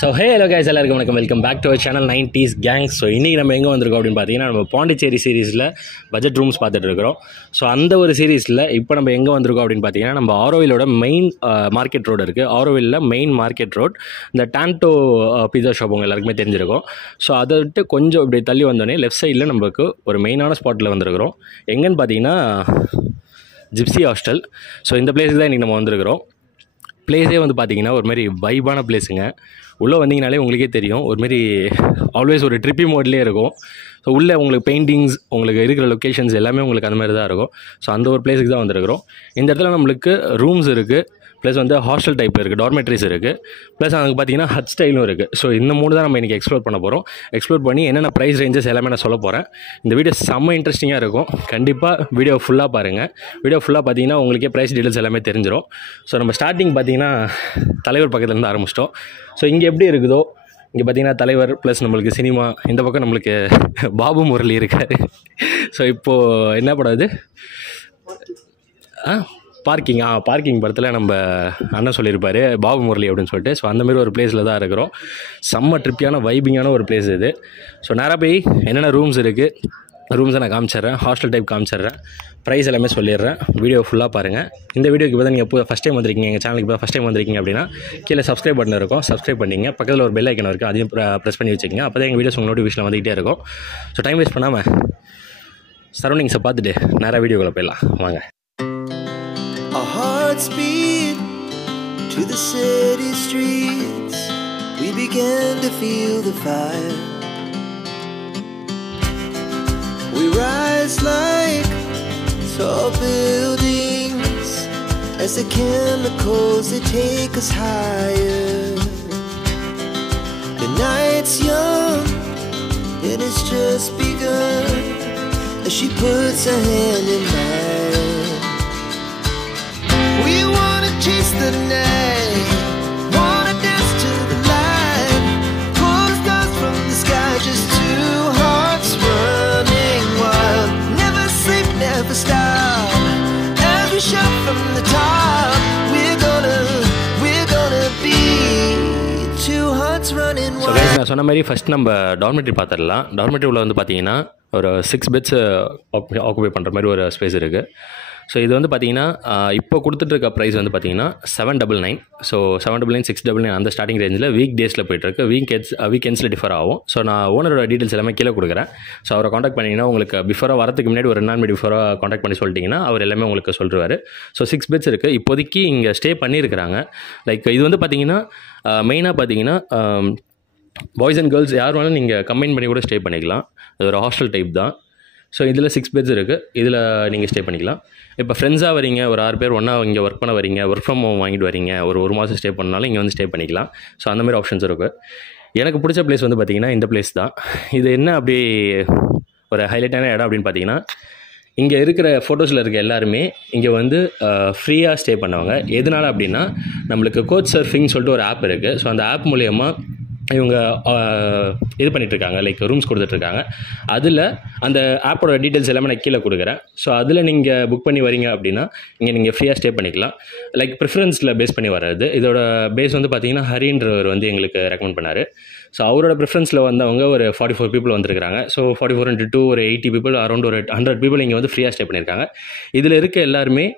So hello guys, எல்லாருக்கும் வணக்கம். Welcome back to our channel 90s Gang. So இன்றைக்கி நம்ம எங்கே வந்திருக்கோம் அப்படின்னு பார்த்தீங்கன்னா, நம்ம பாண்டிச்சேரி சீரீஸில் பட்ஜெட் ரூம்ஸ் பார்த்துட்டு இருக்கிறோம். ஸோ அந்த ஒரு சீரீஸில் இப்போ நம்ம எங்கே வந்திருக்கோம் அப்படின்னு பார்த்தீங்கன்னா, நம்ம ஆரோவிலோட மெயின் மார்க்கெட் ரோடு இருக்குது. ஆரோவிலில் மெயின் மார்க்கெட் ரோட், இந்த டான்டோ பீஸா ஷாப் உங்கள் எல்லாருக்குமே தெரிஞ்சிருக்கும். ஸோ அதை விட்டு கொஞ்சம் இப்படி தள்ளி வந்தோடனே லெஃப்ட் சைடில் நம்மளுக்கு ஒரு மெயினான ஸ்பாட்டில் வந்திருக்கிறோம். எங்கன்னு பார்த்தீங்கன்னா ஜிப்சி ஹாஸ்டல். ஸோ இந்த பிளேஸுக்கு தான் இன்றைக்கி நம்ம வந்திருக்கிறோம். பிளேஸே வந்து பார்த்திங்கன்னா ஒரு மாதிரி வைபான பிளேஸுங்க. உள்ளே வந்தீங்கனாலே உங்களுக்கே தெரியும், ஒரு மாதிரி ஆல்வேஸ் ஒரு ட்ரிப்பி மோட்லேயே இருக்கும். ஸோ உள்ளே உங்களுக்கு பெயிண்டிங்ஸ், உங்களுக்கு இருக்கிற லொக்கேஷன்ஸ் எல்லாமே உங்களுக்கு அந்த மாதிரி தான் இருக்கும். ஸோ அந்த ஒரு பிளேஸுக்கு தான் வந்திருக்கிறோம். இந்த இடத்துல நம்மளுக்கு ரூம்ஸ் இருக்குது, ப்ளஸ் வந்து ஹாஸ்டல் டைப் இருக்குது, டார்மெட்ரிஸ் இருக்குது, ப்ளஸ் அதுக்கு பார்த்தீங்கன்னா ஹட் ஸ்டைலும் இருக்குது. ஸோ இந்த மூணு தான் நம்ம இன்றைக்கி எக்ஸ்ப்ளோர் பண்ண போகிறோம். எக்ஸ்ப்ளோர் பண்ணி என்னென்ன ப்ரைஸ் ரேஞ்சஸ் எல்லாமே நான் சொல்ல போகிறேன். இந்த வீடியோ செம்ம இன்ட்ரெஸ்டிங்காக இருக்கும். கண்டிப்பாக வீடியோ ஃபுல்லாக பாருங்கள். வீடியோ ஃபுல்லாக பார்த்தீங்கன்னா உங்களுக்கே ப்ரைஸ் டீட்டெயில்ஸ் எல்லாமே தெரிஞ்சிடும். ஸோ நம்ம ஸ்டார்டிங் பார்த்தீங்கன்னா தலைவர் பக்கத்துலேருந்து ஆரம்பிச்சிட்டோம். ஸோ இங்கே எப்படி இருக்குதோ, இங்கே பார்த்தீங்கன்னா தலைவர் ப்ளஸ் நம்மளுக்கு சினிமா, இந்த பக்கம் நம்மளுக்கு பாபு முரளி இருக்கார். ஸோ இப்போது என்ன படாது பார்க்கிங் படத்தில் நம்ம அண்ணன் சொல்லியிருப்பார் பாபு முரளி அப்படின்னு சொல்லிட்டு. ஸோ அந்தமாரி ஒரு பிளேஸில் தான் இருக்கிறோம். செம்ம ட்ரிப்பியான வைபிங்கான ஒரு பிளேஸ் இது. ஸோ நேராக போய் என்னென்ன ரூம்ஸ் இருக்குது, ரூம்ஸை நான் காமிச்சிட்றேன், ஹாஸ்டல் டைப் காமிச்சிட்றேன், ப்ரைஸ் எல்லாமே சொல்லிடுறேன். வீடியோ ஃபுல்லாக பாருங்கள். இந்த வீடியோக்கு இப்போ தான் நீங்கள் இப்போ ஃபஸ்ட் டைம் வந்திருக்கீங்க, எங்கள் சேனலுக்கு இப்போ ஃபஸ்ட் டைம் வந்திருக்கீங்க அப்படின்னா கீழே சப்ஸ்கிரைப் பட்டன் இருக்கும், சப்ஸ்கிரைப் பண்ணிங்க. பக்கத்தில் ஒரு பெல் ஐக்கன் இருக்குது, அதையும் ப்ரெஸ் பண்ணி வச்சுக்கோங்க. அப்போ தான் எங்கள் வீடியோஸ் உங்கள் நோட்டிஃபிகேஷன் வந்துகிட்டே இருக்கும். ஸோ டைம் வேஸ்ட் பண்ணாமல் சரௌண்டிங்ஸை பார்த்துட்டு நேராக வீடியோக்குள்ளே போயிடலாம் வாங்க. Our hearts beat to the city streets. We began to feel the fire. We rise like tall buildings as the chemicals they take us higher. The night's young and it's just begun as she puts her hand in mine. We wanna chase the night, wanna dance to the light, pull the stars from the sky, just two hearts running wild. Never sleep, never stop, as we shout from the top. We're gonna be two hearts running wild. So நான் சொன்ன மாதிரி first நம்ம dormitory பார்த்துடலாம். Dormitory உள்ள வந்து பார்த்தீங்கன்னா ஒரு 6 pets occupy பண்ணுற மாதிரி ஒரு ஸ்பேஸ் இருக்குது. ஸோ இது வந்து பார்த்தீங்கன்னா இப்போ கொடுத்துட்ருக்க ப்ரைஸ் வந்து பார்த்தீங்கன்னா 799. ஸோ 799, 699 அந்த ஸ்டார்டிங் ரேஞ்சில் வீக் டேஸில் போய்ட்டுருக்கு. வீக்கெண்ட்ஸில் டிஃபர் ஆகும். ஸோ நான் ஓனரோட டீட்டெயில்ஸ் எல்லாமே கீழே கொடுக்குறேன். ஸோ அவரை காண்டாக்ட் பண்ணிங்கன்னா உங்களுக்கு பிஃபோராக வரதுக்கு முன்னாடி ஒரு 2 நாள் பிஃபோராக காண்டாக்ட் பண்ணி சொல்லிட்டிங்கன்னா அவர் எல்லாமே உங்களுக்கு சொல்லிடுவார். ஸோ 6 பெட்ஸ் இருக்குது. இப்போதைக்கு இங்கே ஸ்டே பண்ணியிருக்கிறாங்க. லைக் இது வந்து பார்த்தீங்கன்னா மெயினாக பார்த்தீங்கன்னா பாய்ஸ் அண்ட் கேர்ள்ஸ் யார் வேணாலும் நீங்கள் கம்பைன் பண்ணி கூட ஸ்டே பண்ணிக்கலாம். அது ஒரு ஹாஸ்டல் டைப் தான். ஸோ இதில் 6 பெட்ஸ் இருக்குது. இதில் நீங்கள் ஸ்டே பண்ணிக்கலாம். இப்போ ஃப்ரெண்ட்ஸாக வரீங்க, ஒரு 6 பேர் ஒன்றா இங்கே ஒர்க் பண்ண வரீங்க, ஒர்க் ஃப்ரம் ஹோம் வாங்கிட்டு வரீங்க, ஒரு மாதம் ஸ்டே பண்ணாலும் இங்கே வந்து ஸ்டே பண்ணிக்கலாம். ஸோ அந்தமாதிரி ஆப்ஷன்ஸ் இருக்குது. எனக்கு பிடிச்ச பிளேஸ் வந்து பார்த்திங்கன்னா இந்த பிளேஸ் தான். இது என்ன அப்படி ஒரு ஹைலைட்டான இடம் அப்படின்னு பார்த்தீங்கன்னா, இங்கே இருக்கிற ஃபோட்டோஸில் இருக்க எல்லாருமே இங்கே வந்து ஃப்ரீயாக ஸ்டே பண்ணுவாங்க. எதனால் அப்படின்னா, நம்மளுக்கு கோச் சர்ஃபிங் சொல்லிட்டு ஒரு ஆப் இருக்குது. ஸோ அந்த ஆப் மூலயமா இவங்க இது பண்ணிகிட்ருக்காங்க, லைக் ரூம்ஸ் கொடுத்துட்ருக்காங்க. அதில் அந்த ஆப்போட டீட்டெயில்ஸ் எல்லாமே நான் கீழே கொடுக்குறேன். ஸோ அதில் நீங்கள் புக் பண்ணி வரீங்க அப்படின்னா இங்கே நீங்கள் ஃப்ரீயாக ஸ்டே பண்ணிக்கலாம். லைக் ப்ரிஃபரன்ஸில் பேஸ் பண்ணி வர்றது. இதோட பேஸ் வந்து பார்த்திங்கன்னா ஹரின்றவர் வந்து எங்களுக்கு ரெக்கமெண்ட் பண்ணார். ஸோ அவரோட ப்ரிஃபரன்ஸில் வந்தவங்க ஒரு 44 பீப்புள் வந்துருக்காங்க. ஸோ 44 × 2 ஒரு 80 பீப்புள், அரௌண்ட் ஒரு 100 பீப்புள் இங்கே வந்து ஃப்ரீயாக ஸ்டே பண்ணியிருக்காங்க. இதில் இருக்க எல்லாருமே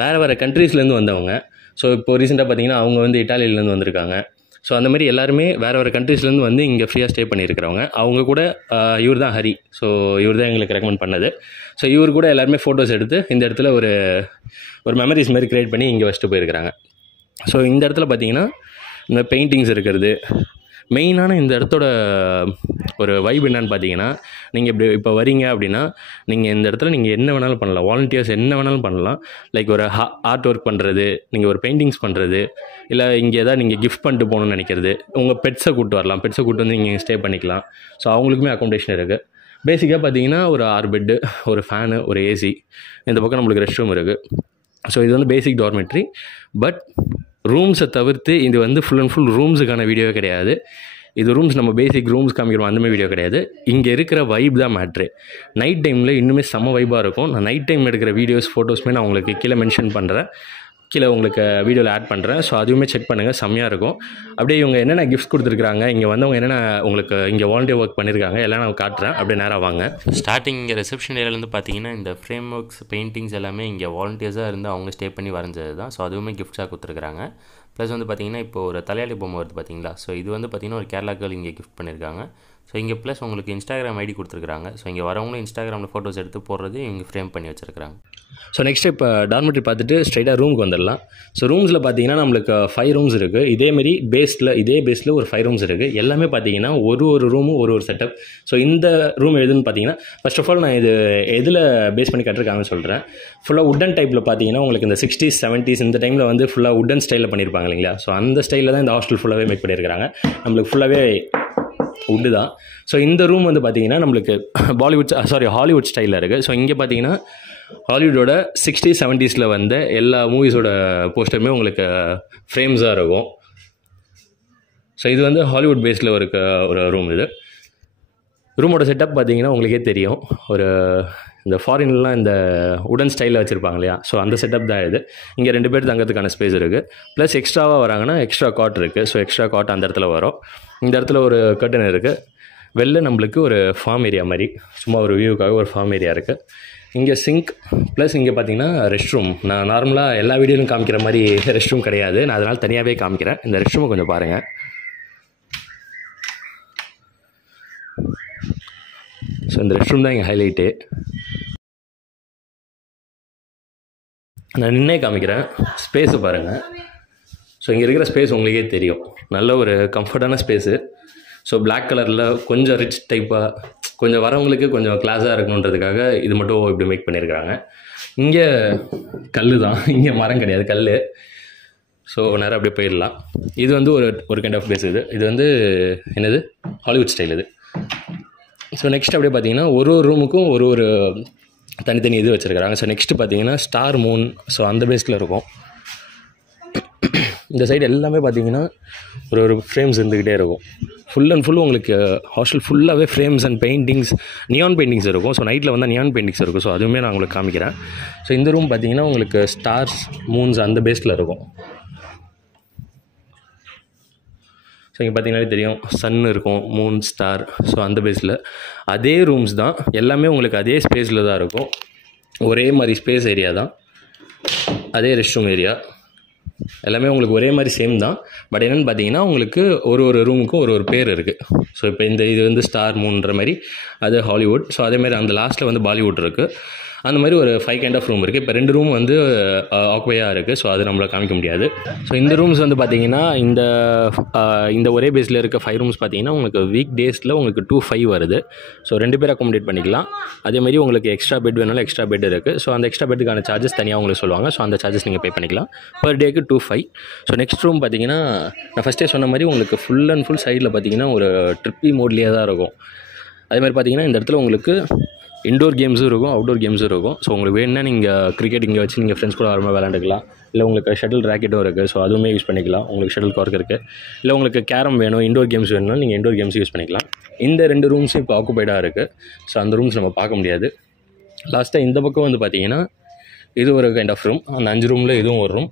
வேறு கண்ட்ரீஸ்லேருந்து வந்தவங்க. ஸோ இப்போ ரீசெண்டாக பார்த்திங்கன்னா அவங்க வந்து இட்டாலியிலேருந்து வந்திருக்காங்க. ஸோ அந்தமாரி எல்லாருமே வேறு கண்ட்ரீஸ்லேருந்து வந்து இங்கே ஃப்ரீயாக ஸ்டே பண்ணியிருக்கிறவங்க. அவங்க கூட இவர் தான் ஹரி. ஸோ இவர் தான் எங்களுக்கு ரெக்கமெண்ட் பண்ணது. ஸோ இவர் கூட எல்லாருமே ஃபோட்டோஸ் எடுத்து இந்த இடத்துல ஒரு மெமரிஸ் மாதிரி க்ரியேட் பண்ணி இங்கே வச்சுட்டு போயிருக்கிறாங்க. ஸோ இந்த இடத்துல பார்த்தீங்கன்னா இந்த பெயிண்டிங்ஸ் இருக்கிறது மெயினான. இந்த இடத்தோட ஒரு வைப் என்னன்னு பார்த்தீங்கன்னா, நீங்கள் இப்போ வரீங்க அப்படின்னா நீங்கள் இந்த இடத்துல நீங்கள் என்ன வேணாலும் பண்ணலாம். வாலண்டியர்ஸ் என்ன வேணாலும் பண்ணலாம். லைக் ஒரு ஆர்ட் ஒர்க் பண்ணுறது, நீங்கள் ஒரு பெயிண்டிங்ஸ் பண்ணுறது, இல்லை இங்கே எதாவது நீங்கள் கிஃப்ட் பண்ணிட்டு போகணுன்னு நினைக்கிறது, உங்கள் பெட்ஸை கூப்பிட்டு வரலாம். பெட்ஸை கூப்பிட்டு வந்து நீங்கள் ஸ்டே பண்ணிக்கலாம். ஸோ அவங்களுக்குமே அக்காமடேஷன் இருக்குது. பேசிக்காக பார்த்தீங்கன்னா ஒரு 6 பெட்டு, ஒரு ஃபேனு, ஒரு ஏசி, இந்த பக்கம் நம்மளுக்கு ரெஸ்ட் ரூம் இருக்குது. ஸோ இது வந்து பேசிக் டார்மெட்ரி. பட் ரூம்ஸை தவிர்த்து இது வந்து ஃபுல் அண்ட் ஃபுல் ரூம்ஸுக்கான வீடியோவே கிடையாது. இது ரூம்ஸ் நம்ம பேசிக் ரூம்ஸ் காமிக்கிறோம் அந்தமாதிரி வீடியோ கிடையாது. இங்கே இருக்கிற வைப் தான் மேட்ரு. நைட் டைமில் இன்னுமே செம்ம வைப்பாக இருக்கும். நான் நைட் டைம் எடுக்கிற வீடியோஸ், ஃபோட்டோஸுமே நான் உங்களுக்கு கீழே மென்ஷன் பண்ணுறேன். கீழே உங்களுக்கு வீடியோவில் ஆட் பண்ணுறேன். ஸோ அதுவுமே செக் பண்ணுங்கள், செம்மையாக இருக்கும். அப்படியே இவங்க என்னென்ன கிஃப்ட்ஸ் கொடுத்துருக்காங்க, இங்கே வந்தவங்க என்னென்ன உங்களுக்கு இங்கே வாலண்டியர் ஒர்க் பண்ணியிருக்காங்க எல்லாம் நான் காட்டுறேன். அப்படியே நேராக வாங்க. ஸ்டார்டிங் இங்கே ரிசப்ஷன் ஏரியாவிலேருந்து பார்த்தீங்கன்னா இந்த ஃப்ரேம் ஒர்க்ஸ் பெயிண்டிங்ஸ் எல்லாமே இங்கே வாலண்டியர்ஸாக இருந்து அவங்க ஸ்டே பண்ணி வரைஞ்சது தான். ஸோ அதுவுமே கிஃப்ட்ஸாக கொடுத்துருக்காங்க. ப்ளஸ் வந்து பார்த்திங்கன்னா இப்போ ஒரு தலையாளி பொம்மை வருது பார்த்தீங்களா. ஸோ இது வந்து பார்த்திங்கன்னா ஒரு கேரளா கேர்ள் இங்கே கிஃப்ட் பண்ணியிருக்காங்க. ஸோ இங்கே ப்ளஸ் உங்களுக்கு இன்ஸ்டாகிராம் ஐடி கொடுத்துருக்காங்க. ஸோ இங்கே வரவங்களும் இன்ஸ்டாகிராமில் ஃபோட்டோஸ் எடுத்து போடுறது இவங்க ஃப்ரேம் பண்ணி வச்சுருக்காங்க. ஸோ நெக்ஸ்ட் இப்போ டார்மெட்ரி பார்த்துட்டு ஸ்ட்ரைட்டாக ரூமுக்கு வந்துடலாம். ஸோ ரூம்ஸில் பார்த்தீங்கன்னா நம்மளுக்கு 5 ரூம்ஸ் இருக்குது. இதே பேஸில் ஒரு 5 ரூம்ஸ் இருக்குது. எல்லாமே பார்த்தீங்கன்னா ஒரு ரூமும் ஒரு செட்டப். ஸோ இந்த ரூம் எதுன்னு பார்த்தீங்கன்னா ஃபர்ஸ்ட் ஆஃப் ஆல் நான் இது எதில் பேஸ் பண்ணி கட்டிருக்காங்கன்னு சொல்கிறேன். ஃபுல்லாக உட்டன் டைப்பில் பார்த்தீங்கன்னா உங்களுக்கு இந்த 60s 70s இந்த டைமில் வந்து ஃபுல்லாக உட்டன் ஸ்டைலில் பண்ணியிருப்பாங்க இல்லைங்களா. ஸோ அந்த ஸ்டைலில் தான் இந்த ஹாஸ்டல் ஃபுல்லாகவே மேக் பண்ணியிருக்காங்க. நம்மளுக்கு ஃபுல்லாகவே உட்டு தான். ஸோ இந்த ரூம் வந்து பார்த்தீங்கன்னா நம்மளுக்கு ஹாலிவுட் ஸ்டைலில் இருக்குது. ஸோ இங்கே பார்த்தீங்கன்னா ஹாலிவுட்டோட 60s 70s வந்த எல்லா மூவிஸோட போஸ்டருமே உங்களுக்கு ஃப்ரேம்ஸாக இருக்கும். ஸோ இது வந்து ஹாலிவுட் பேஸில் ஒரு ரூம். இது ரூமோட செட்டப் பார்த்தீங்கன்னா உங்களுக்கே தெரியும். இந்த ஃபாரின்லாம் இந்த உடன் ஸ்டைலில் வச்சுருப்பாங்க இல்லையா. ஸோ அந்த செட்டப் தான் இது. இங்கே 2 பேர் தங்கிறதுக்கான ஸ்பேஸ் இருக்குது. ப்ளஸ் எக்ஸ்ட்ராவாக வராங்கன்னா எக்ஸ்ட்ரா காட் இருக்குது. ஸோ எக்ஸ்ட்ரா காட் அந்த இடத்துல வரும். இந்த இடத்துல ஒரு கர்டன் இருக்குது. வெளில நம்மளுக்கு ஒரு ஃபார்ம் ஏரியா மாதிரி சும்மா ஒரு வியூக்காக ஒரு ஃபார்ம் ஏரியா இருக்குது. இங்கே சிங்க் ப்ளஸ் இங்கே பார்த்தீங்கன்னா ரெஸ்ட் ரூம். நான் நார்மலாக எல்லா வீடியோலையும் காமிக்கிற மாதிரி ரெஸ்ட் ரூம் கிடையாது. நான் அதனால் தனியாகவே காமிக்கிறேன். இந்த ரெஸ்ட் ரூமை கொஞ்சம் பாருங்கள். ஸோ இந்த ரெஸ்ட் ரூம் தான் இங்கே ஹைலைட்டு. நான் நின்னே காமிக்கிறேன். ஸ்பேஸை பாருங்கள். ஸோ இங்கே இருக்கிற ஸ்பேஸ் உங்களுக்கே தெரியும். நல்ல ஒரு கம்ஃபர்டான ஸ்பேஸு. ஸோ பிளாக் கலரில் கொஞ்சம் ரிச் டைப்பாக கொஞ்சம் வரவங்களுக்கு கொஞ்சம் கிளாஸாக இருக்கணுன்றதுக்காக இது மட்டும் இப்படி மேக் பண்ணியிருக்கிறாங்க. இங்கே கல் தான், இங்கே மரம் கிடையாது, கல். ஸோ நேரம் அப்படியே போயிடலாம். இது வந்து ஒரு கைண்ட் ஆஃப் பேஸ். இது வந்து என்னது ஹாலிவுட் ஸ்டைல் இது. ஸோ நெக்ஸ்ட் அப்படியே பார்த்தீங்கன்னா ஒரு ரூமுக்கும் ஒரு தனித்தனி இது வச்சுருக்காங்க. ஸோ நெக்ஸ்ட்டு பார்த்தீங்கன்னா ஸ்டார் மூன். ஸோ அந்த பேஸில் இருக்கும். இந்த சைடு எல்லாமே பார்த்தீங்கன்னா ஒரு ஃப்ரேம்ஸ் இருந்துக்கிட்டே இருக்கும். ஃபுல் அண்ட் ஃபுல் உங்களுக்கு ஹாஸ்டல் ஃபுல்லாகவே frames and paintings, neon paintings இருக்கும். ஸோ நைட்டில் வந்து நியான் பெயிண்டிங்ஸ் இருக்கும். ஸோ அதுவுமே நான் உங்களுக்கு காமிக்கிறேன். ஸோ இந்த ரூம் பார்த்தீங்கன்னா உங்களுக்கு ஸ்டார்ஸ் மூன்ஸ் அந்த பேஸில் இருக்கும். ஸோ இங்கே பார்த்தீங்கன்னாலே தெரியும் சன் இருக்கும், மூன், ஸ்டார். ஸோ அந்த பேஸில் அதே ரூம்ஸ் தான் எல்லாமே உங்களுக்கு அதே ஸ்பேஸில் தான் இருக்கும். ஒரே மாதிரி ஸ்பேஸ் ஏரியா தான், அதே ரெஸ்ட் ரூம் ஏரியா எல்லாமே உங்களுக்கு ஒரே மாதிரி சேம் தான். பட் என்னென்னு பார்த்தீங்கன்னா உங்களுக்கு ஒரு ரூமுக்கும் ஒரு பேர் இருக்குது. ஸோ இப்போ இது வந்து ஸ்டார் மூன்ற மாதிரி அது ஹாலிவுட். ஸோ அதேமாதிரி அந்த லாஸ்ட்டில் வந்து பாலிவுட் இருக்குது. அந்த மாதிரி ஒரு 5 கைண்ட் ஆஃப் ரூம் இருக்குது. இப்போ 2 ரூம் வந்து ஆக்குவையாக இருக்குது. ஸோ அது நம்மளை காமிக்க முடியாது. ஸோ இந்த ரூம்ஸ் வந்து பார்த்தீங்கன்னா இந்த ஒரே பேஸில் இருக்க 5 ரூம்ஸ் பார்த்தீங்கன்னா உங்களுக்கு வீக் டேஸில் உங்களுக்கு 2,500 வருது. ஸோ 2 பேர் அக்காமடேட் பண்ணிக்கலாம். அதேமாதிரி உங்களுக்கு எக்ஸ்ட்ரா பெட் வேணாலும் எக்ஸ்ட்ரா பெட் இருக்குது. ஸோ அந்த எக்ஸ்ட்ரா பெட்டுக்கான சார்ஜஸ் தனியாக உங்களுக்கு சொல்லுவாங்க. ஸோ அந்த சார்ஜஸ் நீங்கள் பே பண்ணிக்கலாம். பர் டேக்கு 2,500. ஸோ நெக்ஸ்ட் ரூம் பார்த்தீங்கன்னா நான் ஃபஸ்ட்டே சொன்ன மாதிரி உங்களுக்கு ஃபுல் அண்ட் ஃபுல் சைடில் பார்த்தீங்கன்னா ஒரு ட்ரிப்பி மோட்லேயே தான் இருக்கும். அதேமாதிரி பார்த்தீங்கன்னா இந்த இடத்துல உங்களுக்கு இன்டோர் கேம்ஸும் இருக்கும், அவுட்டோர் கேம்ஸும் இருக்கும். ஸோ உங்களுக்கு வேணுன்னா நீங்கள் கிரிக்கெட் இங்கே வச்சு நீங்கள் ஃப்ரெண்ட்ஸ் கூட வரமா விளையாண்டுக்கலாம். இல்லை உங்களுக்கு ஷட்டில் ராக்கெட்டும் இருக்குது. ஸோ அதுவுமே யூஸ் பண்ணிக்கலாம். உங்களுக்கு ஷட்டில் கார்க் இருக்குது. இல்லை உங்களுக்கு கேரம் வேணும், இன்டோர் கேம்ஸ் வேணும்னா நீங்கள் இன்டோர் கேம்ஸ் யூஸ் பண்ணிக்கலாம். இந்த 2 ரூம்ஸும் இப்போ ஆக்குபைடாக இருக்குது. ஸோ அந்த ரூம்ஸ் நம்ம பார்க்க முடியாது. லாஸ்ட்டாக இந்த பக்கம் வந்து பார்த்தீங்கன்னா இது ஒரு கைண்ட் ஆஃப் ரூம். அந்த 5 ரூமில் இதுவும் ஒரு ரூம்.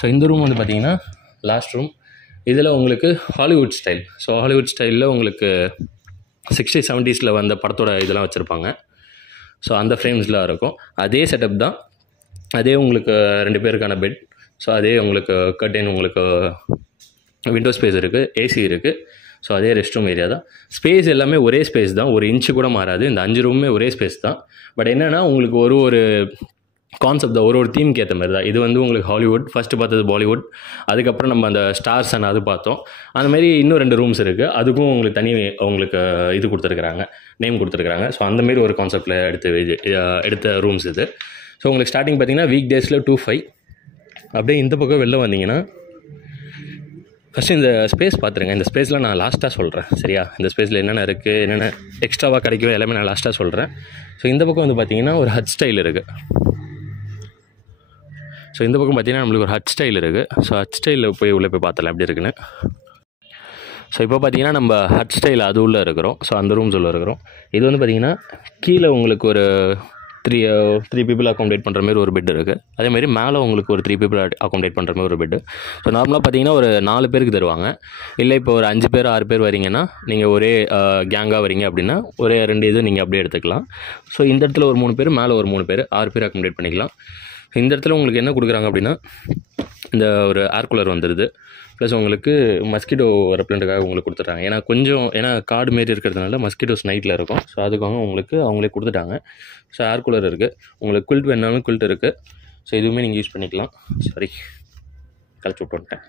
ஸோ இந்த ரூம் வந்து பார்த்தீங்கன்னா லாஸ்ட் ரூம். இதில் உங்களுக்கு ஹாலிவுட் ஸ்டைல். ஸோ ஹாலிவுட் ஸ்டைலில் உங்களுக்கு 60s 70s வந்த படத்தோட இதெல்லாம் வச்சுருப்பாங்க. ஸோ அந்த ஃப்ரேம்ஸ்லாம் இருக்கும். அதே செட்டப் தான். அதே உங்களுக்கு 2 பேருக்கான பெட். ஸோ அதே உங்களுக்கு கர்டன், உங்களுக்கு விண்டோ ஸ்பேஸ் இருக்குது, ஏசி இருக்குது. ஸோ அதே ரெஸ்ட் ரூம் ஏரியா தான். ஸ்பேஸ் எல்லாமே ஒரே ஸ்பேஸ் தான், ஒரு இன்ச்சு கூட மாறாது. இந்த 5 ரூமுமே ஒரே ஸ்பேஸ் தான். பட் என்னென்னா உங்களுக்கு ஒரு கான்செப்ட் தான், ஒரு தீம்க்கு ஏற்ற மாதிரி தான். இது வந்து உங்களுக்கு ஹாலிவுட், ஃபஸ்ட்டு பார்த்தது பாலிவுட், அதுக்கப்புறம் நம்ம அந்த ஸ்டார்ஸ் அண்ட் அது பார்த்தோம். அந்தமாதிரி இன்னும் 2 ரூம்ஸ் இருக்குது. அதுக்கும் உங்களுக்கு தனி உங்களுக்கு இது கொடுத்துருக்குறாங்க, நேம் கொடுத்துருக்குறாங்க. ஸோ அந்தமாரி ஒரு கான்செப்டில் எடுத்த ரூம்ஸ் இது. ஸோ உங்களுக்கு ஸ்டார்டிங் பார்த்தீங்கன்னா வீக் டேஸில் 2,500. அப்படியே இந்த பக்கம் வெளில வந்தீங்கன்னா ஃபஸ்ட்டு இந்த ஸ்பேஸ் பார்த்துருங்க. இந்த ஸ்பேஸில் நான் லாஸ்ட்டாக சொல்கிறேன், சரியா? இந்த ஸ்பேஸில் என்னென்ன இருக்குது, என்னென்ன எக்ஸ்ட்ராவாக கிடைக்கும் எல்லாமே நான் லாஸ்ட்டாக சொல்கிறேன். ஸோ இந்த பக்கம் வந்து பார்த்தீங்கன்னா ஒரு ஹட் ஸ்டைல் இருக்குது. ஸோ இந்த பக்கம் பார்த்தீங்கன்னா நம்மளுக்கு ஒரு ஹட் ஸ்டைல் இருக்குது. ஸோ ஹட் ஸ்டைலில் போய் உள்ளே போய் பார்த்தலாம் எப்படி இருக்குன்னு. ஸோ இப்போ பார்த்தீங்கன்னா நம்ம ஹட் ஸ்டைல் அது உள்ளே இருக்கிறோம். ஸோ அந்த ரூம்ஸ் உள்ளே இருக்கிறோம். இது வந்து பார்த்திங்கன்னா கீழே உங்களுக்கு ஒரு த்ரீ பீப்புள் அக்காமடேட் பண்ணுற மாதிரி ஒரு பெட் இருக்குது. அதேமாதிரி மேலே உங்களுக்கு ஒரு 3 பீப்புள் அக்காமடேட் பண்ணுற மாதிரி ஒரு பெட்டு. ஸோ நார்மலாக பார்த்தீங்கன்னா ஒரு 4 பேருக்கு தருவாங்க. இல்லை இப்போ ஒரு 5 பேர் 6 பேர் வரீங்கன்னா நீங்கள் ஒரே கேங்காக வரீங்க அப்படின்னா ஒரே 2 இது நீங்கள் அப்படியே எடுத்துக்கலாம். ஸோ இந்த இடத்துல ஒரு 3 பேர், மேலே ஒரு 3 பேர், 6 பேர் அக்காமடேட் பண்ணிக்கலாம். இந்த இடத்துல உங்களுக்கு என்ன கொடுக்குறாங்க அப்படின்னா இந்த ஒரு ஏர் கூலர் வந்துடுது. ப்ளஸ் உங்களுக்கு மஸ்கிட்டோ ரெப்லண்ட்டுக்காக உங்களுக்கு கொடுத்துட்றாங்க. ஏன்னா காடு மாரி இருக்கிறதுனால மஸ்கிட்டோஸ் நைட்டில் இருக்கும். ஸோ அதுக்காக உங்களுக்கு அவங்களே கொடுத்துட்டாங்க. ஸோ ஏர் கூலர் இருக்குது. உங்களுக்கு குல்ட் வேணாலும் குல்ட் இருக்குது. ஸோ இதுவுமே நீங்கள் யூஸ் பண்ணிக்கலாம். கழிச்சு விட்டு வந்துட்டேன்.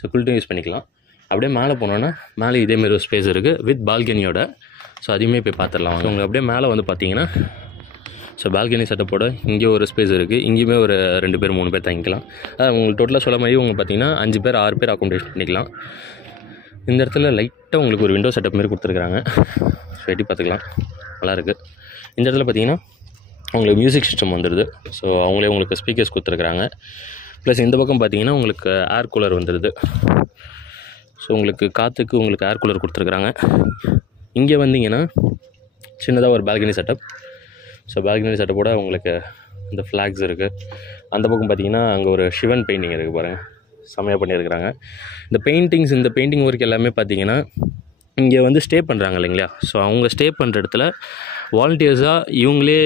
ஸோ குல்ட்டும் யூஸ் பண்ணிக்கலாம். அப்படியே மேலே போனோன்னா மேலே இதேமாரி ஒரு ஸ்பேஸ் இருக்குது வித் பால்கனியோட. ஸோ அதையுமே போய் பார்த்துடலாம். ஸோ உங்களுக்கு அப்படியே மேலே வந்து பார்த்தீங்கன்னா ஸோ பால்கனி செட்டப்போட இங்கே ஒரு ஸ்பேஸ் இருக்குது. இங்கேயுமே ஒரு 2 பேர் 3 பேர் தங்கிக்கலாம். உங்களுக்கு டோட்டலாக சொல்ல மாதிரி உங்களுக்கு பார்த்தீங்கன்னா 5 பேர் 6 பேர் அக்காமடேட் பண்ணிக்கலாம். இந்த இடத்துல லைட்டாக உங்களுக்கு ஒரு விண்டோ செட்டப் மாதிரி கொடுத்துருக்குறாங்க. ஸோ எட்டி பார்த்துக்கலாம், நல்லாயிருக்கு. இந்த இடத்துல பார்த்தீங்கன்னா உங்களுக்கு மியூசிக் சிஸ்டம் வந்துடுது. ஸோ அவங்களே உங்களுக்கு ஸ்பீக்கர்ஸ் கொடுத்துருக்குறாங்க. ப்ளஸ் இந்த பக்கம் பார்த்தீங்கன்னா உங்களுக்கு ஏர் கூலர் வந்துடுது. ஸோ உங்களுக்கு காற்றுக்கு உங்களுக்கு ஏர் கூலர் கொடுத்துருக்குறாங்க. இங்கே வந்தீங்கன்னா சின்னதாக ஒரு பால்கனி செட்டப். ஸோ பால்கனி செட்டப்போட உங்களுக்கு இந்த ஃப்ளாக்ஸ் இருக்குது. அந்த பக்கம் பார்த்தீங்கன்னா அங்கே ஒரு சிவன் பெயிண்டிங் இருக்குது பாருங்கள், செம்மையாக பண்ணியிருக்கிறாங்க. இந்த பெயிண்டிங் ஒர்க் எல்லாமே பார்த்தீங்கன்னா இங்கே வந்து ஸ்டே பண்ணுறாங்க இல்லைங்களா. ஸோ அவங்க ஸ்டே பண்ணுற இடத்துல வாலண்டியர்ஸாக இவங்களே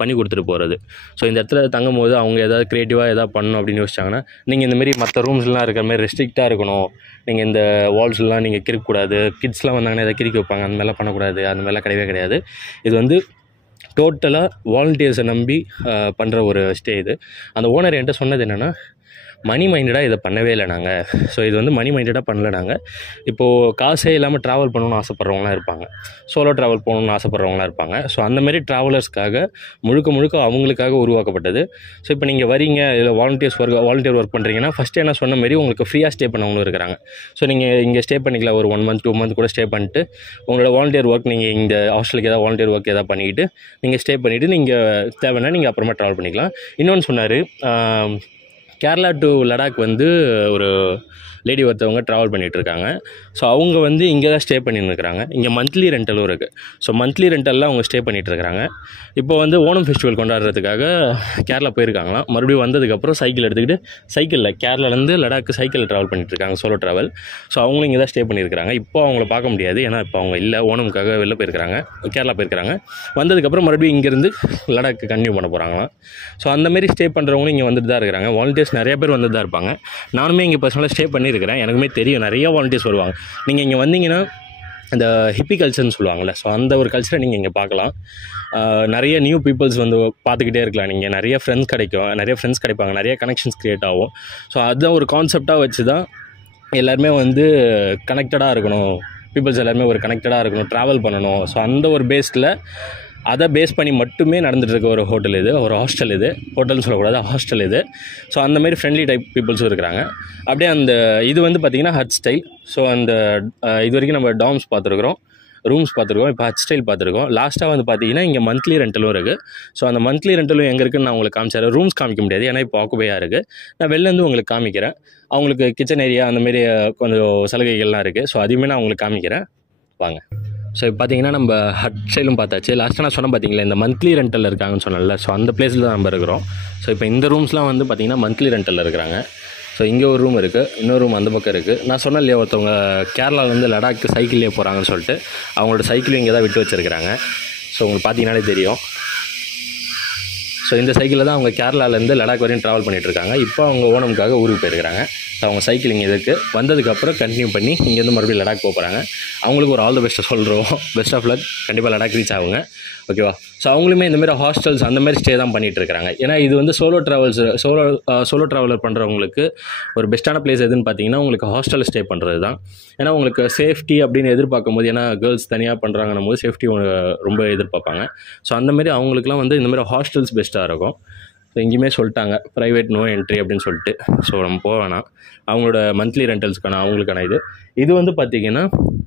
பண்ணி கொடுத்துட்டு போகிறது. ஸோ இந்த இடத்துல தங்கும் போது அவங்க எதாவது க்ரியேட்டிவாக எதாவது பண்ணணும் அப்படின்னு யோசிச்சாங்கன்னா நீங்கள் இந்தமாரி மற்ற ரூம்ஸ்லாம் இருக்கிற மாதிரி ரெஸ்ட்ரிக்டாக இருக்கணும், நீங்கள் இந்த வால்ஸ்லாம் நீங்கள் கிறுக்கக்கூடாது, கிட்ஸ்லாம் வந்தாங்கன்னா எதாவது கிறுக்கி வைப்பாங்க, அந்த மாதிரிலாம் பண்ணக்கூடாது, அந்த மாதிரிலாம் கிடையவே கிடையாது. இது வந்து டோட்டலாக வாலண்டியர்ஸை நம்பி பண்ணுற ஒரு ஸ்டே இது. அந்த ஓனர் என்கிட்ட சொன்னது என்னென்னா மணி மைண்டடாக இதை பண்ணவே இல்லை நாங்கள். ஸோ இது வந்து மணி மைண்டடாக பண்ணல நாங்கள். இப்போது காசே இல்லாமல் ட்ராவல் பண்ணணும்னு ஆசைப்பட்றவங்களாம் இருப்பாங்க, சோலோ ட்ராவல் போகணுன்னு ஆசைப்பட்றவங்களாம் இருப்பாங்க. ஸோ அந்தமாரி ட்ராவலர்ஸ்க்காக முழுக்க அவங்களுக்காக உருவாக்கப்பட்டது. ஸோ இப்போ நீங்கள் வரீங்க, இதில் வாலண்டியர் ஒர்க் பண்ணுறீங்கன்னா ஃபஸ்ட்டு என்ன சொன்ன மாரி உங்களுக்கு ஃப்ரீயாக ஸ்டே பண்ணவங்களும் இருக்கிறாங்க. ஸோ நீங்கள் இங்கே ஸ்டே பண்ணிக்கலாம், ஒரு 1 month 2 month கூட ஸ்டே பண்ணிட்டு உங்களோட வாலண்டியர் ஒர்க் நீங்கள் இந்த ஹாஸ்டலுக்கு ஏதாவது வாலண்டியர் ஒர்க் எதாவது பண்ணிவிட்டு நீங்கள் ஸ்டே பண்ணிவிட்டு நீங்கள் தேவைன்னா நீங்கள் அப்புறமா ட்ராவல் பண்ணிக்கலாம். இன்னொன்று சொன்னார், கேரளா டு லடாக் வந்து ஒரு லேடி ஒருத்தவங்க ட்ராவல் பண்ணிகிட்ருக்காங்க. ஸோ அவங்க வந்து இங்கே தான் ஸ்டே பண்ணிட்டுருக்காங்க. இங்கே மந்த்லி ரெண்டலும் இருக்குது. ஸோ மந்த்லி ரெண்டலில் அவங்க ஸ்டே பண்ணிகிட்ருக்காங்க. இப்போ வந்து ஓணம் ஃபெஸ்டிவல் கொண்டாடுறதுக்காக கேரளா போயிருக்காங்களாம். மறுபடியும் வந்ததுக்கப்புறம் சைக்கிள் எடுத்துக்கிட்டு சைக்கிளில் கேரளாலேருந்து லடாக்கு சைக்கிளில் ட்ராவல் பண்ணிகிட்ருக்காங்க, சோலோ ட்ராவல். ஸோ அவங்களும் இங்கே தான் ஸ்டே பண்ணியிருக்காங்க. இப்போ அவங்கள பார்க்க முடியாது, ஏன்னா இப்போ அவங்க இல்லை, ஓணமுக்காக வெளில போயிருக்கிறாங்க, கேரளா போயிருக்கிறாங்க. வந்ததுக்கப்புறம் மறுபடியும் இங்கேருந்து லடாக்கு கன்டினியூ பண்ண போகிறாங்களாம். ஸோ அந்தமாரி ஸ்டே பண்ணுறவங்களும் இங்கே வந்துட்டு தான் இருக்கிறாங்க. வாலண்டியர்ஸ் நிறைய பேர் வந்துட்டு தான் இருப்பாங்க. நானுமே இங்கே பர்சனலாக ஸ்டே பண்ணியிருக்கிறேன், எனக்குமே தெரியும் நிறைய வாலண்டியர்ஸ் வருவாங்க. நீங்கள் இங்கே வந்தீங்கன்னா இந்த ஹிப்பி கல்ச்சர்னு சொல்லுவாங்கள்ல, ஸோ அந்த ஒரு கல்ச்சரை நீங்கள் இங்கே பார்க்கலாம். நிறைய நியூ பீப்புள்ஸ் வந்து பார்த்துக்கிட்டே இருக்கலாம். நீங்கள் நிறைய ஃப்ரெண்ட்ஸ் கிடைப்பாங்க, நிறைய கனெக்ஷன்ஸ் க்ரியேட் ஆகும். ஸோ அதுதான் ஒரு கான்செப்டாக வச்சு தான் எல்லாருமே வந்து கனெக்டடாக இருக்கணும், பீப்புள்ஸ் எல்லாருமே ஒரு கனெக்டடாக இருக்கணும், ட்ராவல் பண்ணணும். ஸோ அந்த ஒரு பேஸில் அதை பேஸ் பண்ணி மட்டுமே நடந்துகிட்ருக்க ஒரு ஹோட்டல் இது, ஒரு ஹாஸ்டல் இது. ஹோட்டல்னு சொல்லக்கூடாது, ஹாஸ்டல் இது. ஸோ அந்தமாரி ஃப்ரெண்ட்லி டைப் பீப்புள்ஸும் இருக்கிறாங்க. அப்படியே அந்த இது வந்து பார்த்திங்கன்னா ஹட் ஸ்டைல். ஸோ அந்த இது வரைக்கும் நம்ம டாம்ஸ் பார்த்துருக்குறோம், ரூம்ஸ் பார்த்துருக்கோம், இப்போ ஹட் ஸ்டைல் பார்த்துருக்கோம். லாஸ்ட்டாக வந்து பார்த்தீங்கன்னா இங்கே மந்த்லி ரெண்டலும் இருக்குது. ஸோ அந்த மந்த்லி ரெண்டலும் எங்கே இருக்குன்னு நான் உங்களுக்கு காமிச்சாரு. ரூம்ஸ் காமிக்க முடியாது, ஏன்னா இப்போ ஆக்குபையாக இருக்குது. நான் வெளிலேருந்து உங்களுக்கு காமிக்கிறேன். அவங்களுக்கு கிச்சன் ஏரியா அந்தமாரி கொஞ்சம் சலுகைகள்லாம் இருக்குது. ஸோ அதையுமே நான் உங்களுக்கு காமிக்கிறேன், வாங்க. ஸோ இப்போ பார்த்தீங்கன்னா நம்ம ஹட் ஸ்டைலும் பார்த்தாச்சு. லாஸ்ட்டாக நான் சொன்ன பார்த்தீங்களா இந்த மந்த்லி ரெண்டலில் இருக்காங்கன்னு சொன்னல, ஸோ அந்த பிளேஸில் தான் நம்ம இருக்கிறோம். ஸோ இப்போ இந்த ரூம்ஸ்லாம் வந்து பார்த்திங்கன்னா மந்த்லி ரெண்டலில் இருக்கிறாங்க. ஸோ இங்கே ஒரு ரூம் இருக்குது, இன்னொரு ரூம் அந்த பக்கம் இருக்குது. நான் சொன்னேன் இல்லையா, ஒருத்தவங்க கேரளாவிலேருந்து லடாக்கு சைக்கிள்லேயே போகிறாங்கன்னு சொல்லிட்டு அவங்களோட சைக்கிளும் இங்கே தான் விட்டு வச்சுருக்கிறாங்க. ஸோ உங்களுக்கு பார்த்தீங்கன்னாலே தெரியும். ஸோ இந்த சைக்கிளில் தான் அவங்க கேரளாவிலேருந்து லடாக் வரையும் ட்ராவல் பண்ணிகிட்ருக்காங்க. இப்போ அவங்க ஓணமுக்காக ஊருக்கு போயிருக்கிறாங்க. ஸோ அவங்க சைக்கிளிங் இதுக்கு வந்ததுக்கப்புறம் கண்டினியூ பண்ணி இங்கேருந்து மறுபடியும் லடாக் போகிறாங்க. அவங்களுக்கு ஒரு ஆல் த பெஸ்ட்டை சொல்கிறோம், பெஸ்ட் ஆஃப் லக், கண்டிப்பாக லடாக் ரீச் ஆகுங்க, ஓகேவா. ஸோ அவங்களுமே இந்தமாரி ஹாஸ்டல்ஸ் அந்தமாதிரி ஸ்டே தான் பண்ணிகிட்ருக்காங்க. ஏன்னா இது வந்து சோலோ ட்ராவலர் பண்ணுறவங்களுக்கு ஒரு பெஸ்ட்டான பிளேஸ் எதுன்னு பார்த்தீங்கன்னா உங்களுக்கு ஹாஸ்டலில் ஸ்டே பண்ணுறது தான். ஏன்னா உங்களுக்கு சேஃப்டி அப்படின்னு எதிர்பார்க்கும் போது, ஏன்னா கேர்ள்ஸ் தனியாக பண்ணுறாங்கன்னும் போது சேஃப்டி ரொம்ப எதிர்பார்ப்பாங்க. ஸோ அந்தமாரி அவங்களுக்குலாம் வந்து இந்தமாதிரி ஹாஸ்டல்ஸ் பெஸ்ட்டாக இருக்கும். ஸோ எங்கேயுமே சொல்லிட்டாங்க ப்ரைவேட் நோ என்ட்ரி அப்படின்னு சொல்லிட்டு. ஸோ நம்ம போக வேணாம். அவங்களோட மந்த்லி ரெண்டல்ஸ்க்கான அவங்களுக்கான இது வந்து பார்த்திங்கன்னா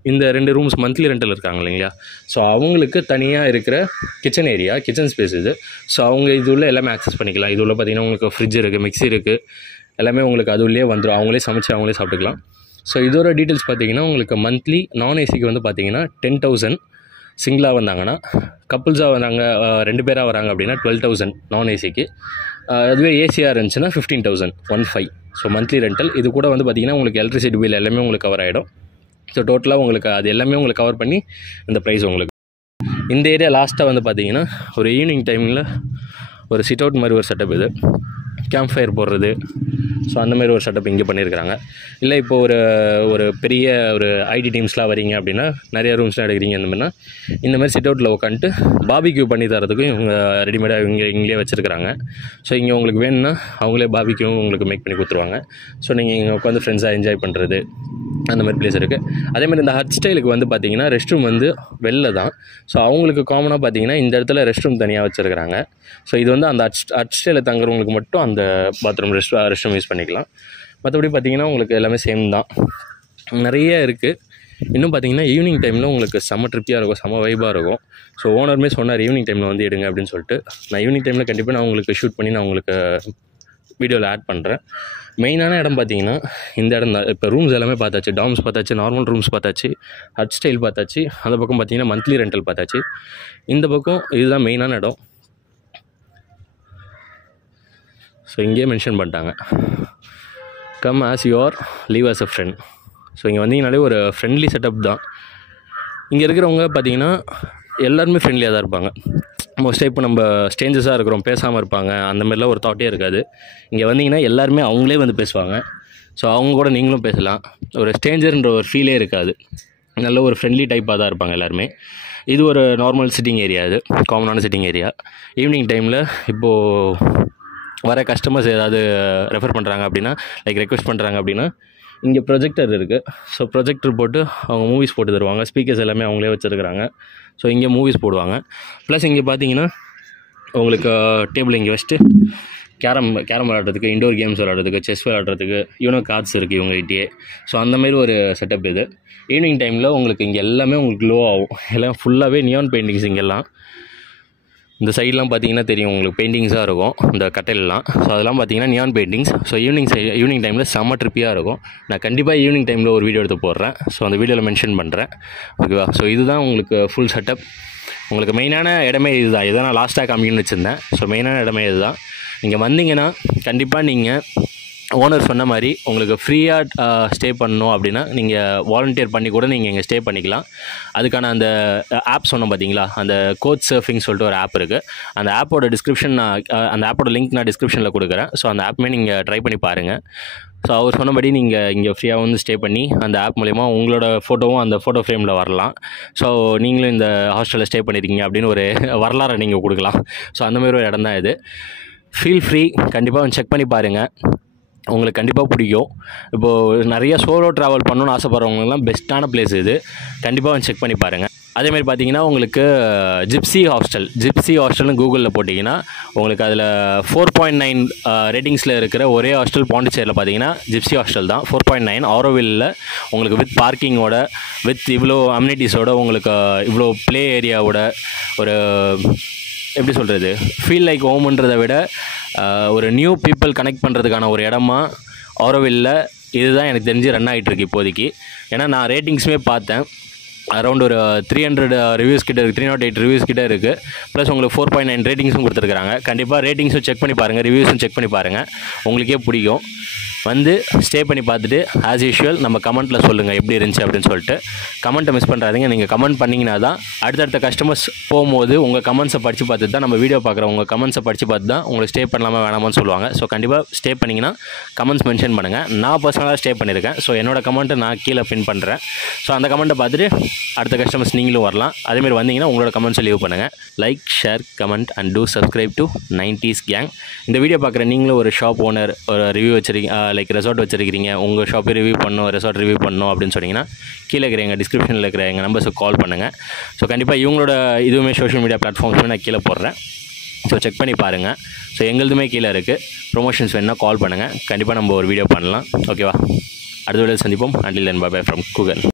இந்த 2 ரூம்ஸ் மந்த்லி ரெண்டல் இருக்காங்க இல்லைங்களா. ஸோ அவங்களுக்கு தனியாக இருக்கிற கிச்சன் ஏரியா, கிச்சன் ஸ்பேஸ் இது. ஸோ அவங்க இது உள்ள எல்லாமே ஆக்சஸ் பண்ணிக்கலாம். இது உள்ள பார்த்திங்கன்னா உங்களுக்கு ஃப்ரிட்ஜ் இருக்குது, மிக்ஸி இருக்குது, எல்லாமே உங்களுக்கு அது உள்ளே வந்துடும். அவங்களே சமைச்சு அவங்களே சாப்பிட்டுக்கலாம். ஸோ இதோட டீட்டெயில்ஸ் பார்த்திங்கன்னா உங்களுக்கு மந்த்லி நான் ஏசிக்கு வந்து பார்த்திங்கன்னா 10,000, சிங்கிளாக வந்தாங்கன்னா, கப்புள்ஸாக வந்தாங்க 2 பேராக வராங்க அப்படின்னா 12,000 நான் ஏசிக்கு. அதுவே ஏசியாக இருந்துச்சுன்னா 15,000 15. So monthly rental. இது கூட வந்து பார்த்திங்கன்னா உங்களுக்கு எலக்ட்ரிசிட்டி பில் எல்லாமே உங்களுக்கு கவர் ஆகிடும். ஸோ டோட்டலாக உங்களுக்கு அது எல்லாமே உங்களுக்கு கவர் பண்ணி இந்த ப்ரைஸ் உங்களுக்கு. இந்த ஏரியா லாஸ்ட்டாக வந்து பார்த்திங்கன்னா ஒரு ஈவினிங் டைமில் ஒரு சிட் அவுட் மாதிரி ஒரு செட்டப் இது, கேம்ப் ஃபயர் போடுறது. ஸோ அந்த மாதிரி ஒரு செட்டப் இங்கே பண்ணியிருக்கிறாங்க. இல்லை இப்போது ஒரு பெரிய ஒரு ஐடி டீம்ஸ்லாம் வரீங்க அப்படின்னா, நிறைய ரூம்ஸ்லாம் எடுக்கிறீங்க அந்த மாதிரினா, இந்த மாதிரி சிட் அவுட்டில் உட்காந்துட்டு பாபிக்யூ பண்ணி தரதுக்கும் இவங்க ரெடிமேடாக இங்கே வச்சுருக்கிறாங்க. ஸோ இங்கே உங்களுக்கு வேணும்னா அவங்களே பாபிக்யூ உங்களுக்கு மேக் பண்ணி கொடுத்துருவாங்க. ஸோ நீங்கள் இங்கே உட்காந்து ஃப்ரெண்ட்ஸாக என்ஜாய் பண்ணுறது அந்த மாதிரி பிளேஸ் இருக்குது. அதேமாதிரி இந்த ஹட் ஸ்டைலுக்கு வந்து பார்த்திங்கன்னா ரெஸ்ட் ரூம் வந்து வெளில தான். ஸோ அவங்களுக்கு காமனாக பார்த்திங்கன்னா இந்த இடத்துல ரெஸ்ட் ரூம் தனியாக வச்சுருக்கிறாங்க. ஸோ இது வந்து அந்த ஹட் ஸ்டைலில் தங்குறவங்களுக்கு மட்டும் அந்த பாத்ரூம் ரெஸ்ட் ரூம் யூஸ் பண்ணிக்கலாம். மற்றபடி பார்த்திங்கன்னா உங்களுக்கு எல்லாமே சேம் தான். நிறைய இருக்குது. இன்னும் பார்த்திங்கன்னா ஈவினிங் டைமில் உங்களுக்கு செம்ம ட்ரிப்பியாக இருக்கும், செம்ம வைபாக இருக்கும். ஸோ ஓனருமே சொன்னார் ஈவினிங் டைமில் வந்து எடுங்க அப்படின்னு சொல்லிட்டு. நான் ஈவினிங் டைமில் கண்டிப்பாக நான் உங்களுக்கு ஷூட் பண்ணி நான் உங்களுக்கு வீடியோவில் ஆட் பண்ணுறேன். மெயினான இடம் பார்த்திங்கன்னா இந்த இடம் தான். இப்போ ரூம்ஸ் எல்லாமே பார்த்தாச்சு, டாம்ஸ் பார்த்தாச்சு, நார்மல் ரூம்ஸ் பார்த்தாச்சு, ஹட் ஸ்டைல் பார்த்தாச்சு. அந்த பக்கம் பார்த்திங்கன்னா மந்த்லி ரெண்டல் பார்த்தாச்சு. இந்த பக்கம் இதுதான் மெயினான இடம். ஸோ இங்கேயே மென்ஷன் பண்ணிட்டாங்க, come as you are, leave as a friend. So இங்கே வந்தீங்கனாலே ஒரு ஃப்ரெண்ட்லி செட்டப் தான். இங்கே இருக்கிறவங்க பார்த்திங்கன்னா எல்லாருமே ஃப்ரெண்ட்லியாக தான் இருப்பாங்க. மோஸ்ட்டாக இப்போ நம்ம ஸ்ட்ரேஞ்சர்ஸாக இருக்கிறோம், பேசாமல் இருப்பாங்க, அந்த மாதிரிலாம் ஒரு தாட்டே இருக்காது. இங்கே வந்தீங்கன்னா எல்லாருமே அவங்களே வந்து பேசுவாங்க. ஸோ அவங்க கூட நீங்களும் பேசலாம். ஒரு ஸ்ட்ரேஞ்சர்ன்ற ஒரு ஃபீலே இருக்காது. நல்ல ஒரு ஃப்ரெண்ட்லி டைப்பாக தான் இருப்பாங்க எல்லாருமே. இது ஒரு நார்மல் சிட்டிங் ஏரியா, இது காமனான சிட்டிங் ஏரியா. ஈவினிங் டைமில் இப்போது வர கஸ்டமர்ஸ் ஏதாவது ரெஃபர் பண்ணுறாங்க அப்படின்னா, லைக் ரெக்வெஸ்ட் பண்ணுறாங்க அப்படின்னா, இங்கே ப்ரொஜெக்டர் இருக்குது. ஸோ ப்ரொஜெக்டர் போட்டு அவங்க மூவிஸ் போட்டு தருவாங்க. ஸ்பீக்கர்ஸ் எல்லாமே அவங்களே வச்சுருக்கிறாங்க. ஸோ இங்கே மூவிஸ் போடுவாங்க. ப்ளஸ் இங்கே பார்த்தீங்கன்னா உங்களுக்கு டேபிள் இங்கே வச்சுட்டு கேரம் விளாட்றதுக்கு, இண்டோர் கேம்ஸ் விளாட்றதுக்கு, செஸ் விளாட்றதுக்கு, கார்ட்ஸ் இருக்குது இவங்ககிட்டயே. ஸோ அந்தமாரி ஒரு செட்டப் இது. ஈவினிங் டைமில் உங்களுக்கு இங்கே எல்லாமே உங்களுக்கு க்ளோ ஆகும். எல்லாம் ஃபுல்லாகவே நியான் பெயிண்டிங்ஸ். இங்கெல்லாம் இந்த சைட்லாம் பார்த்தீங்கன்னா தெரியும் உங்களுக்கு, பெயிண்டிங்ஸாக இருக்கும் இந்த கட்டையிலலாம். ஸோ அதெல்லாம் பார்த்தீங்கன்னா நியான் பெயிண்டிங்ஸ். ஸோ ஈவினிங் டைமில் செம்ம ட்ரிப்பியாக இருக்கும். நான் கண்டிப்பாக ஈவினிங் டைமில் ஒரு வீடியோ எடுத்து போடுறேன். ஸோ அந்த வீடியோவில் மென்ஷன் பண்ணுறேன், ஓகேவா. ஸோ இதுதான் உங்களுக்கு ஃபுல் செட்டப். உங்களுக்கு மெயினான இடமே இதுதான். இதை நான் லாஸ்ட்டாக காமிக்கணும்னு வச்சுருந்தேன். ஸோ மெயினான இடமே இதுதான். நீங்கள் வந்தீங்கன்னா கண்டிப்பாக நீங்கள் ஓனர் சொன்ன மாதிரி உங்களுக்கு ஃப்ரீயாக ஸ்டே பண்ணணும் அப்படின்னா நீங்கள் வாலண்டியர் பண்ணி கூட நீங்கள் இங்கே ஸ்டே பண்ணிக்கலாம். அதுக்கான அந்த ஆப் சொன்னோம் பார்த்தீங்களா, அந்த கோச் சர்ஃபிங் சொல்லிட்டு ஒரு ஆப் இருக்குது. அந்த ஆப்போட டிஸ்கிரிப்ஷன் அந்த ஆப்போட லிங்க் நான் டிஸ்கிரிப்ஷனில் கொடுக்குறேன். ஸோ அந்த ஆப்புமே நீங்கள் ட்ரை பண்ணி பாருங்கள். ஸோ அவர் சொன்னபடி நீங்கள் இங்கே ஃப்ரீயாக வந்து ஸ்டே பண்ணி அந்த ஆப் மூலிமா உங்களோட ஃபோட்டோவும் அந்த ஃபோட்டோ ஃப்ரேமில் வரலாம். ஸோ நீங்களும் இந்த ஹாஸ்டலில் ஸ்டே பண்ணியிருக்கீங்க அப்படின்னு ஒரு வரலாறை நீங்கள் கொடுக்கலாம். ஸோ அந்தமாதிரி ஒரு இடம் தான் இது. ஃபீல் ஃப்ரீ, கண்டிப்பாக செக் பண்ணி பாருங்கள், உங்களுக்கு கண்டிப்பாக பிடிக்கும். இப்போது நிறைய சோலோ ட்ராவல் பண்ணணுன்னு ஆசைப்படுறவங்கலாம் பெஸ்ட்டான பிளேஸ் இது. கண்டிப்பாக செக் பண்ணி பாருங்கள். அதேமாதிரி பார்த்தீங்கன்னா உங்களுக்கு ஜிப்சி ஹாஸ்டல்னு கூகுளில் போட்டிங்கன்னா உங்களுக்கு அதில் 4.9 ரேட்டிங்ஸில் இருக்கிற ஒரே ஹாஸ்டல் பாண்டிச்சேரியில் பார்த்தீங்கன்னா ஜிப்சி ஹாஸ்டல் தான். 4.9 ஆரோவில்லில் உங்களுக்கு வித் பார்க்கிங்கோட, வித் இவ்வளோ அம்யூனிட்டிஸோட, உங்களுக்கு இவ்வளோ ப்ளே ஏரியாவோட, ஒரு எப்படி சொல்கிறது, ஃபீல் லைக் ஹோம்ன்றதை விட ஒரு நியூ பீப்புள் கனெக்ட் பண்ணுறதுக்கான ஒரு இடமா ஆரோவில்லில் இதுதான் எனக்கு தெரிஞ்சு ரன் ஆகிட்டுருக்கு இப்போதைக்கு. ஏன்னா நான் ரேட்டிங்ஸுமே பார்த்தேன், அரௌண்ட் ஒரு 300 ரிவ்யூஸ் கிட்ட இருக்குது, 308 ரிவ்யூஸ் கிட்ட இருக்குது. ப்ளஸ் உங்களுக்கு 4.9 ரேட்டிங்ஸும் கொடுத்துருக்குறாங்க. கண்டிப்பாக ரேட்டிங்ஸும் செக் பண்ணி பாருங்கள், ரிவ்யூஸும் செக் பண்ணி பாருங்கள், உங்களுக்கே பிடிக்கும். வந்து ஸ்டே பண்ணி பார்த்துட்டு ஆஸ் யூஷுவல் நம்ம கமெண்ட்டில் சொல்லுங்கள் எப்படி இருந்துச்சு அப்படின்னு சொல்லிட்டு. கமெண்ட்டை மிஸ் பண்ணுறாதீங்க. நீங்கள் கமெண்ட் பண்ணிங்கன்னா தான் அடுத்தடுத்த கஸ்டமர்ஸ் போகும்போது உங்கள் கமெண்ட்ஸை படித்து பார்த்துட்டு தான், நம்ம வீடியோ பார்க்குற உங்கள் கமெண்ட்ஸை படித்து பார்த்து தான் உங்களுக்கு ஸ்டே பண்ணலாமா வேணாமான்னு சொல்லுவாங்க. ஸோ கண்டிப்பாக ஸ்டே பண்ணிங்கன்னா கமெண்ட்ஸ் மென்ஷன் பண்ணுங்கள். நான் பர்சனலாக ஸ்டே பண்ணியிருக்கேன். ஸோ என்னோடய கமெண்ட்டை நான் கீழே பின் பண்ணுறேன். ஸோ அந்த கமெண்ட்டை பார்த்துட்டு அடுத்த கஸ்டமர்ஸ் நீங்களும் வரலாம். அதேமாதிரி வந்தீங்கன்னா உங்களோட கமெண்ட்ஸை லீவ் பண்ணுங்கள். Like, share, comment and two subscribe to 90s gang. இந்த வீடியோ பார்க்குற நீங்களும் ஒரு ஷாப் ஓனர், ஒரு ரிவ்யூ வச்சுருக்கீங்க, லைக் ரெசார்ட் வச்சுருக்கிறீங்க, உங்கள் ஷாப்பை ரிவ்யூ பண்ணணும், ரெசார்ட் ரிவ்யூ பண்ணணும் அப்படின்னு சொன்னீங்கன்னா கீழே இருக்கிற எங்கள் டிஸ்கிரிப்ஷனில் இருக்கிற எங்கள் நம்பர்ஸுக்கு கால் பண்ணுங்கள். ஸோ கண்டிப்பாக இவங்களோட இதுவுமே சோஷியல் மீடியா பிளாட்ஃபார்ம்ஸுமே நான் கீழே போடுறேன். ஸோ செக் பண்ணி பாருங்கள். ஸோ எங்களுதுமே கீழே இருக்குது. ப்ரொமோஷன்ஸ் வேணுன்னா கால் பண்ணுங்கள். கண்டிப்பாக நம்ம ஒரு வீடியோ பண்ணலாம், ஓகேவா. அடுத்த வீடியோவில் சந்திப்போம். Until then bye bye from Google.